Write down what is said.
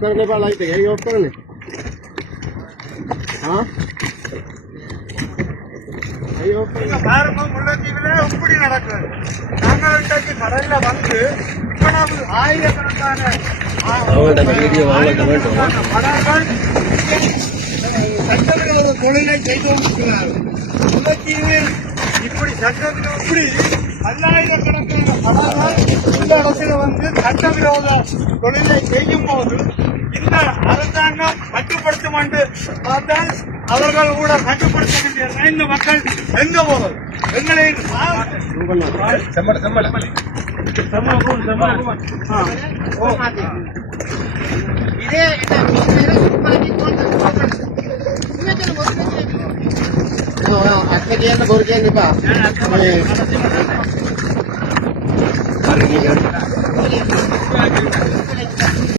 करने वाला ही यही ऑफ करने हाँ यही ऑफ करने भारत में मुल्लदीविले उप्पड़ी நடக்குது நாங்கள் இன்றைக்கு கடல்ல வந்து இவ்வளவு ஆயிரக்கணக்கான படங்கள் சட்டவிரோத தொழிலை செய்து கொண்டிருக்கிறார்கள் முல்லைத்தீவில் இப்படி சட்டத்தில் இப்படி பல்லாயிரக்கணக்கான படங்கள் இந்த இடத்துல வந்து சட்டவிரோத தொழிலை செய்யும் போது இந்த அரசாங்கம் கட்டுப்படுத்தும் என்று பார்த்தால் அவர்கள் கூட கட்டுப்படுத்த இந்த மக்கள் எங்க போவது எங்களை இதே